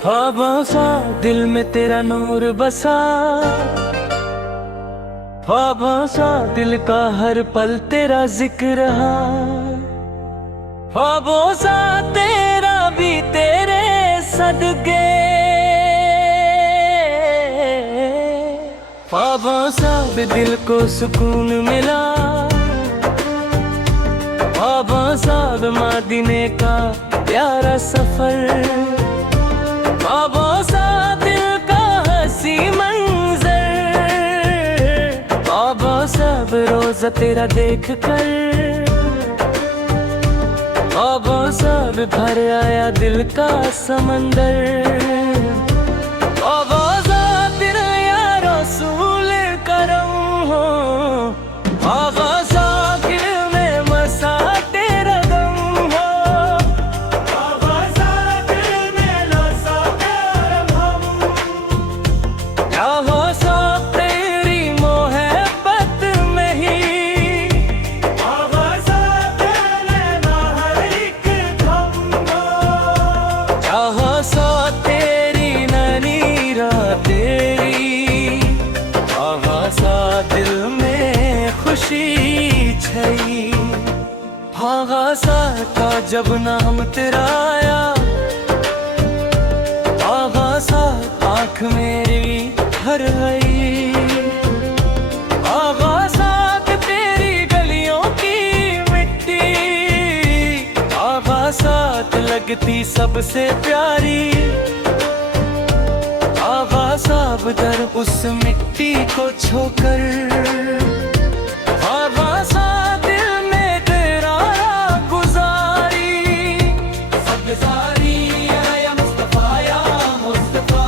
ख्वाबों सा दिल में तेरा नूर बसा, ख्वाबों सा दिल का हर पल तेरा जिक्र रहा। ख्वाबों सा तेरा भी तेरे सदके, ख्वाबों सा भी दिल को सुकून मिला। ख्वाबों सा भी मदीने का प्यारा सफर, ख्वाबों सा दिल का हंसी मंजर। ख्वाबों सा भी रोज़ा तेरा देख कर, ख्वाबों सा भी भर आया दिल का समंदर। ख्वाबों सा तेरा या रसूल करम हो, ख्वाबों सा दिल में बसा तेरा दम हो। ख्वाबों सा दिल में बसा तेरा हम, चाहो सा तेरी मोहब्बत में ही। ख्वाबों सा दिल में हर एक दम हो, चाहो सा तेरी नैनी रात तेरी। ख्वाबों सा दिल में खुशी छई, ख्वाबों सा था जब नाम तेरा आया। ख्वाबों सा आँख मेरी भर आई, ख्वाबों सा तेरी गलियों की मिट्टी। ख्वाबों सा लगती सबसे प्यारी, ख्वाबों सा दर उस मिट्टी को छोकर। ख्वाबों सा दिल में तेरा गुजारी, सब्ज़ारी या मुस्तफा या मुस्तफा।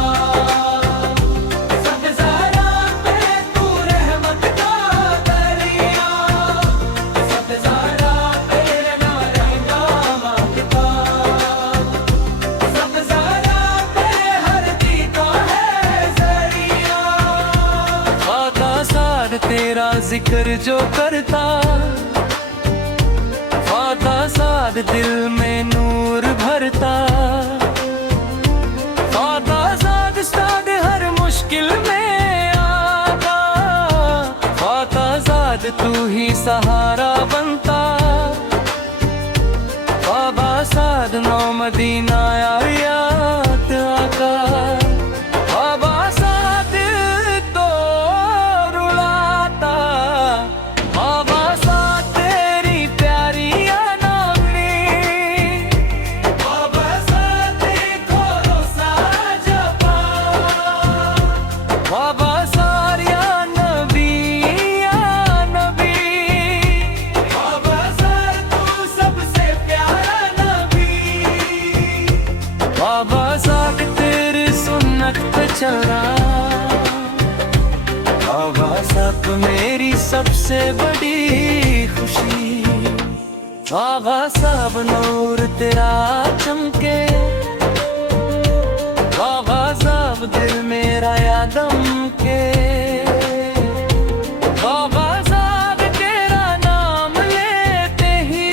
सब्ज़ारा पे तू रहमत का दरिया, सब्ज़ारा पे रहना रहेगा मांगता। सब्ज़ारा पे हर दी का है जरिया। ख्वाबों सा तेरा जिक्र जो करता, ख्वाबों सा दिल में नूर भरता। ख्वाबों सा हर मुश्किल में आता, ख्वाबों सा तू ही सहारा बनता। ख्वाबों सा नौ मदीना याद आका। ख्वाबों सा दिल तो रुलाता, ख्वाबों सा तेरी प्यारी अनावरी। ख्वाबों सा देखो रोज़ा जपा, ख्वाबों सा या नबी या नबी। ख्वाबों सा तू सबसे प्यारा नबी, ख्वाबों सा तेरी सुन्नत पे चलना। ख्वाबों सा मेरी सबसे बड़ी खुशी, ख्वाबों सा नूर तेरा चमके। ख्वाबों सा दिल मेरा यादम के, ख्वाबों सा तेरा नाम लेते ही।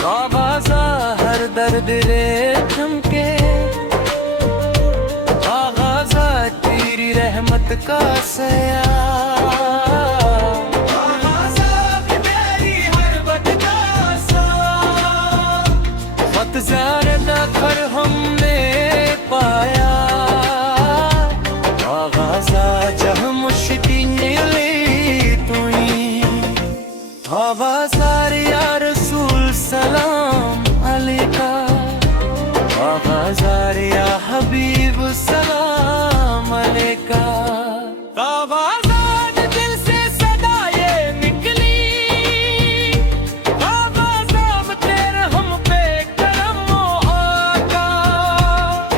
ख्वाबों सा हर दर्द रे थमके, ख्वाबों सा तेरी रहमत का सया। ख्वाबों सा मेरी हर बद का सा, खत ज़ारदा कर हमने पाया। ख्वाबों सा जह मुश्किल ली तुई, ख्वाबों सा या रसूल सलाम अलैका। ख्वाबों सा या हबीब सलाम अलैका। ख्वाबों सा दिल से सदा ये निकली, ख्वाबों सा तेरे हम पे करम आका।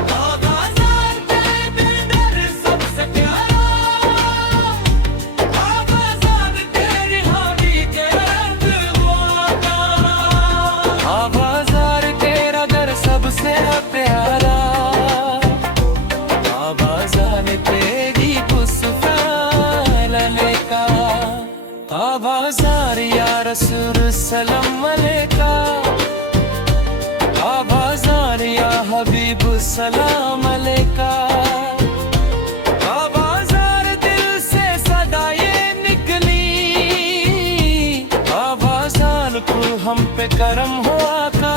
ख्वाबों सा तेरे दर सबसे प्यारा, ख्वाबों सा तेरी हावी के रंग आका। ख्वाबों सा तेरा दर सबसे प्यारा, ख्वाबों सा तेरी कुसफा ख्वाबों सा या रसूल सलाम अलैका। ख्वाबों सा या हबीब सलाम अलैका। आवाज़ार दिल से सदा ये निकली, आवाज़ार को हम पे करम हो आका।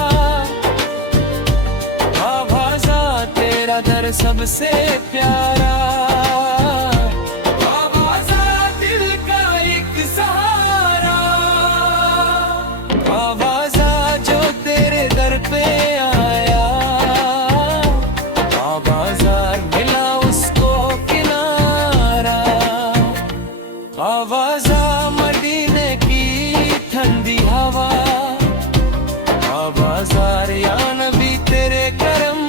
आवाज़ार तेरा दर सबसे प्यारा, आवाज़ार दिल का एक सहारा। आवाज़ार जो तेरे दर पे आया, आवाज़ार मिला उसको किनारा। आवाज़ार मदीने की ठंडी हवा, आवाज़ार या नबी तेरे करम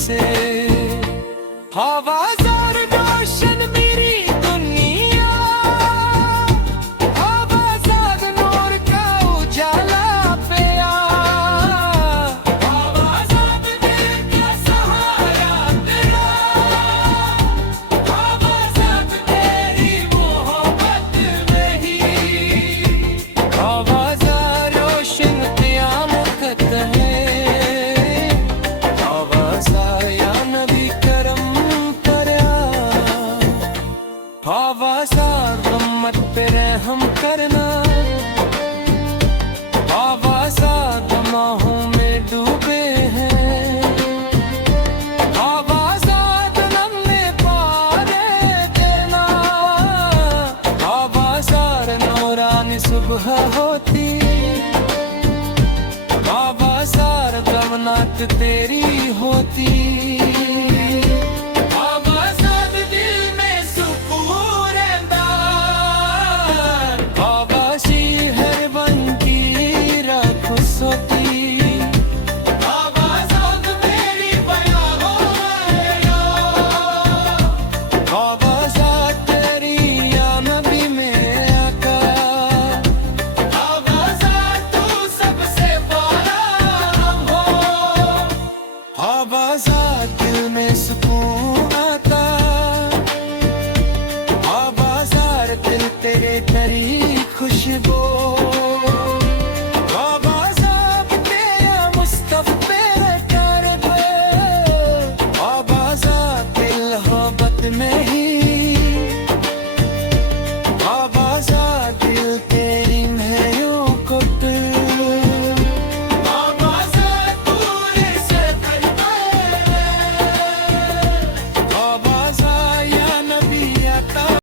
से। आवाज़ार रोशन मेरी दुनिया, आवाज़ार नूर का उजाला पिया। आवाज़ार दिल का सहारा तेरा, आवाज़ार तेरी मोहब्बत में ही। आवाज़ार रोशन क़यामत है, आवाज़ार या नबी करम करया। आवाज़ार उम्मत पे रहम करना, आवाज़ार गमाहों में डूबे हैं। आवाज़ार नन्हे पारे देना, आवाज़ार नूरानी सुबह होती। आवाज़ार गमनाक तेरी